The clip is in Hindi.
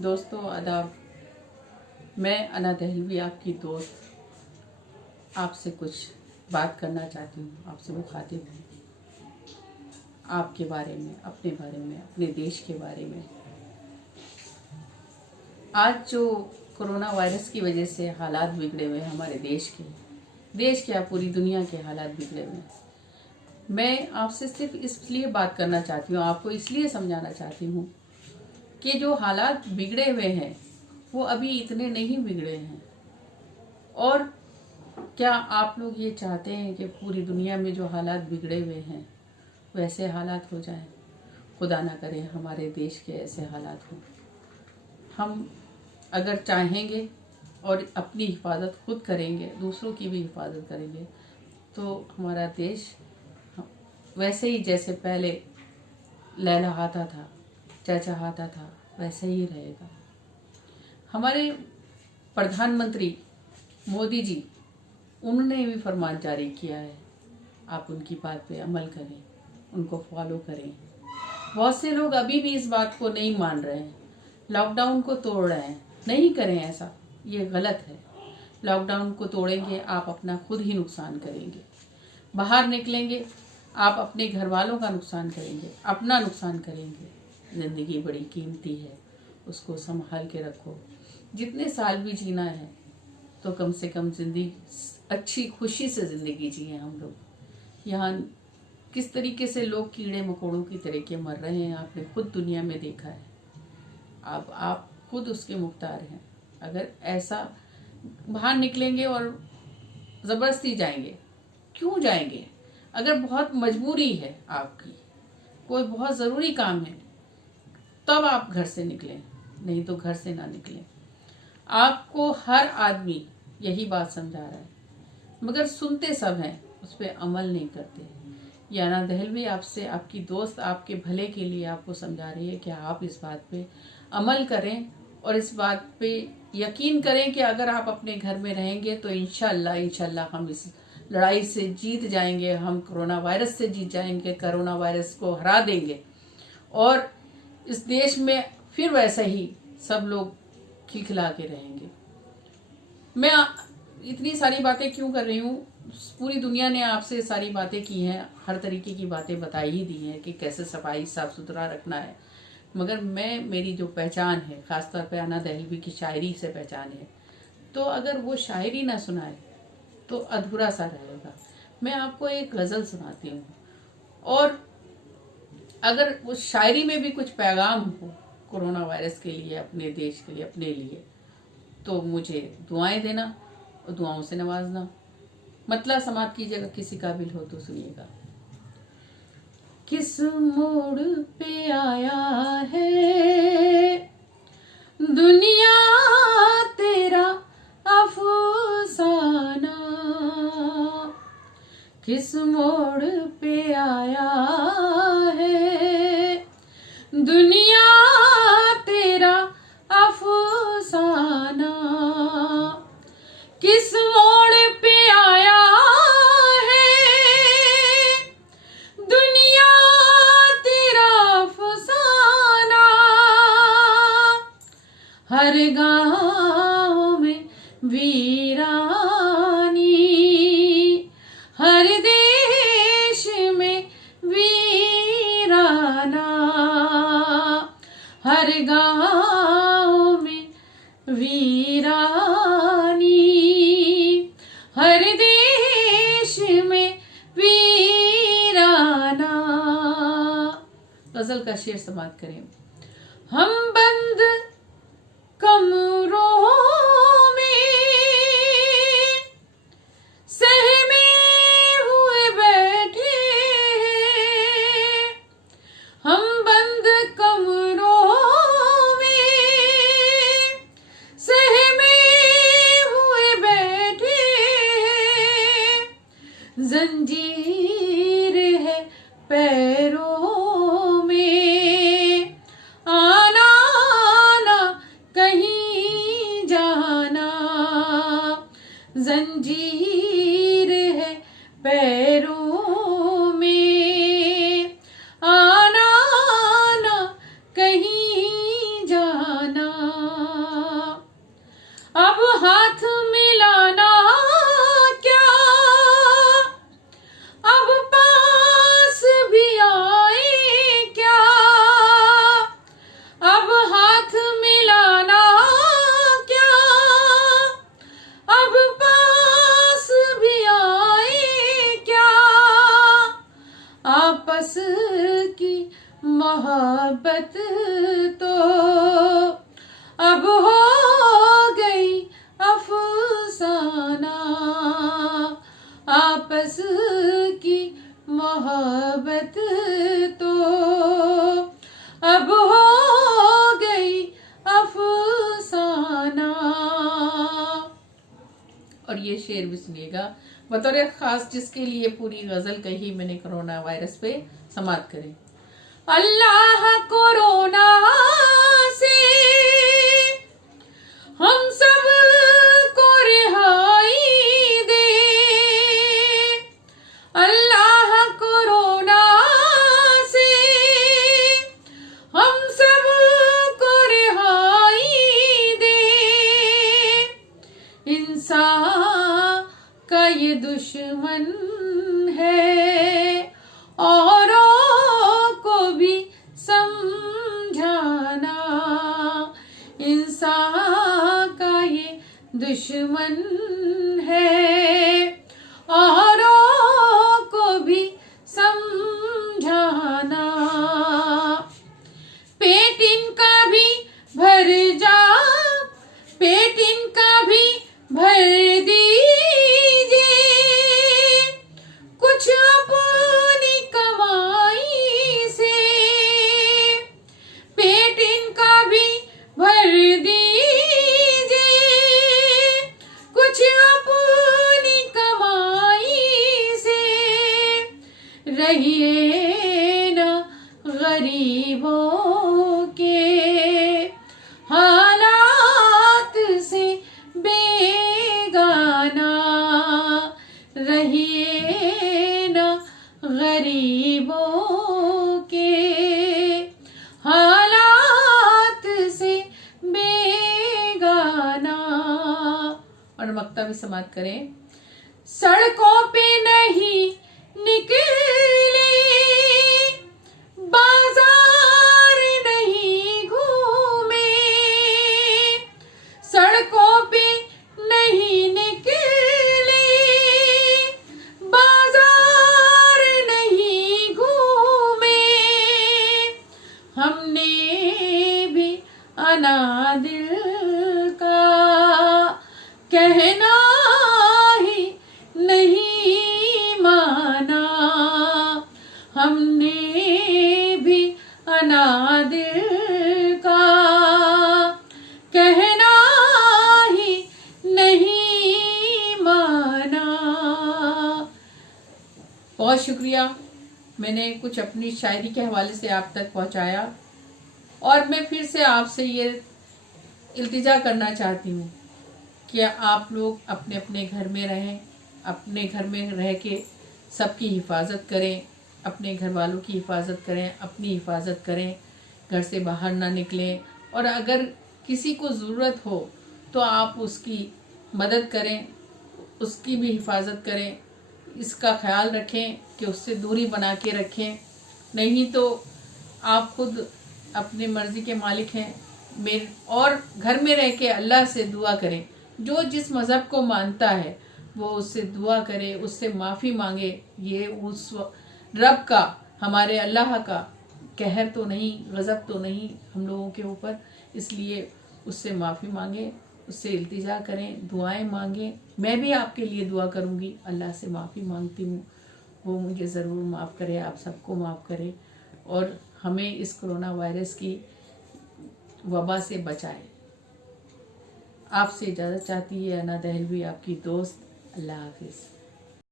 दोस्तों आदाब। मैं अना दहलवी आपकी दोस्त आपसे कुछ बात करना चाहती हूँ। आपसे मुखातिब हूँ आपके बारे में, अपने बारे में, अपने देश के बारे में। आज जो कोरोना वायरस की वजह से हालात बिगड़े हुए हैं हमारे देश के पूरी दुनिया के हालात बिगड़े हुए हैं। मैं आपसे सिर्फ इसलिए बात करना चाहती हूँ, आपको इसलिए समझाना चाहती हूँ कि जो हालात बिगड़े हुए हैं वो अभी इतने नहीं बिगड़े हैं। और क्या आप लोग ये चाहते हैं कि पूरी दुनिया में जो हालात बिगड़े हुए हैं वैसे हालात हो जाएं? खुदा ना करे हमारे देश के ऐसे हालात हों। हम अगर चाहेंगे और अपनी हिफाजत खुद करेंगे, दूसरों की भी हिफाजत करेंगे, तो हमारा देश वैसे ही जैसे पहले लहलहाता था, चहचहाता था, वैसे ही रहेगा। हमारे प्रधानमंत्री मोदी जी, उन्होंने भी फरमान जारी किया है, आप उनकी बात पे अमल करें, उनको फॉलो करें। बहुत से लोग अभी भी इस बात को नहीं मान रहे हैं, लॉकडाउन को तोड़ रहे हैं। नहीं करें ऐसा, ये गलत है। लॉकडाउन को तोड़ेंगे आप अपना खुद ही नुकसान करेंगे। बाहर निकलेंगे आप अपने घर वालों का नुकसान करेंगे, अपना नुकसान करेंगे। ज़िंदगी बड़ी कीमती है, उसको संभाल के रखो। जितने साल भी जीना है तो कम से कम जिंदगी अच्छी खुशी से ज़िंदगी जिए हम लोग। यहाँ किस तरीके से लोग कीड़े मकोड़ों की तरह के मर रहे हैं, आपने खुद दुनिया में देखा है। अब आप खुद उसके मुख्तार हैं। अगर ऐसा बाहर निकलेंगे और ज़बरदस्ती जाएंगे, क्यों जाएंगे? अगर बहुत मजबूरी है आपकी, कोई बहुत ज़रूरी काम है, तब आप घर से निकलें, नहीं तो घर से ना निकलें। आपको हर आदमी यही बात समझा रहा है, मगर सुनते सब हैं, उस पर अमल नहीं करते। याना दहलवी आपसे, आपकी दोस्त, आपके भले के लिए आपको समझा रही है कि आप इस बात पे अमल करें और इस बात पे यकीन करें कि अगर आप अपने घर में रहेंगे तो इंशाल्लाह हम इस लड़ाई से जीत जाएंगे। हम कोरोना वायरस से जीत जाएंगे, कोरोना वायरस को हरा देंगे और इस देश में फिर वैसे ही सब लोग खिलखिला के रहेंगे। मैं इतनी सारी बातें क्यों कर रही हूँ? पूरी दुनिया ने आपसे सारी बातें की हैं, हर तरीके की बातें बताई ही दी हैं कि कैसे सफाई साफ सुथरा रखना है। मगर मेरी जो पहचान है, ख़ासतौर पे अना दहलवी की शायरी से पहचान है, तो अगर वो शायरी ना सुनाए तो अधूरा सा रहेगा। मैं आपको एक गज़ल सुनाती हूँ और अगर उस शायरी में भी कुछ पैगाम हो कोरोना वायरस के लिए, अपने देश के लिए, अपने लिए, तो मुझे दुआएं देना और दुआओं से नवाजना। मतलब समाप्त कीजिएगा, किसी काबिल हो तो सुनिएगा। किस मोड़ पे आया है दुनिया तेरा अफसाना, किस मोड़ पे आया है दुनिया तेरा अफसाना, किस मोड़ पे आया है दुनिया तेरा अफसाना। हर गाँव में वीरानी, हर देश में वीराना, हर गाँव में वीरानी, हर देश में वीराना। गजल का शेर समाप्त करें। हम बंद कमरों में सहमे हुए बैठे हैं, हम बंद कमरों में सहमे हुए बैठे हैं, जंजीर है पैरों में, आना अफसाना। अब हाथ मिलाना क्या, अब पास भी आए क्या, अब हाथ मिलाना क्या, अब पास भी आए क्या, आपस की मोहब्बत तो अब हो गई अफसाना। आपस की मोहब्बत तो अब हो गई अफसाना। और ये शेर भी सुनिएगा बतौर खास, जिसके लिए पूरी गजल कही मैंने कोरोना वायरस पे समाप्त करें। अल्लाह कोरोना से हम सब को रिहाई दे, अल्लाह कोरोना से हम सब को रिहाई दे। इंसान का ये दुश्मन है, औरों को भी समझाना। इंसान का ये दुश्मन है, औरों को भी समझाना। पेट इनका भी भर जा, पेट इनका भी भर दीजिए, कुछ अपनी कमाई से। पेट इनका भी भर दीजिए, कुछ अपनी कमाई से। रहिए ना गरीबों के हालात से बेगाना, रहिए ना गरीबों के हालात से बेगाना। और मक्ता भी समाप्त करें। सड़कों पे नहीं निकले, बाजार नहीं घूमे, सड़कों पे नहीं निकले, बाजार नहीं घूमे। हमने भी अनादिल का कहना ही नहीं माना, हमने भी अनादिल का कहना ही नहीं माना। बहुत शुक्रिया, मैंने कुछ अपनी शायरी के हवाले से आप तक पहुंचाया। और मैं फिर से आपसे ये इल्तिजा करना चाहती हूँ कि आप लोग अपने अपने घर में रहें, अपने घर में रह के सबकी हिफाजत करें, अपने घर वालों की हिफाजत करें, अपनी हिफाजत करें, घर से बाहर ना निकलें। और अगर किसी को ज़रूरत हो तो आप उसकी मदद करें, उसकी भी हिफाजत करें। इसका ख्याल रखें कि उससे दूरी बना के रखें, नहीं तो आप खुद अपनी मर्ज़ी के मालिक हैं। और घर में रह के अल्लाह से दुआ करें, जो जिस मज़हब को मानता है वो उससे दुआ करे, उससे माफ़ी मांगे। ये उस रब का, हमारे अल्लाह का कहर तो नहीं, गज़ब तो नहीं हम लोगों के ऊपर, इसलिए उससे माफ़ी मांगे, उससे इल्तिजा करें, दुआएं मांगें। मैं भी आपके लिए दुआ करूंगी, अल्लाह से माफ़ी मांगती हूँ, वो मुझे ज़रूर माफ़ करे, आप सबको माफ़ करे और हमें इस कोरोना वायरस की वबा से बचाए। आपसे इजाज़त चाहती है अना दहलवी, आपकी दोस्त। अल्लाह हाफिज़।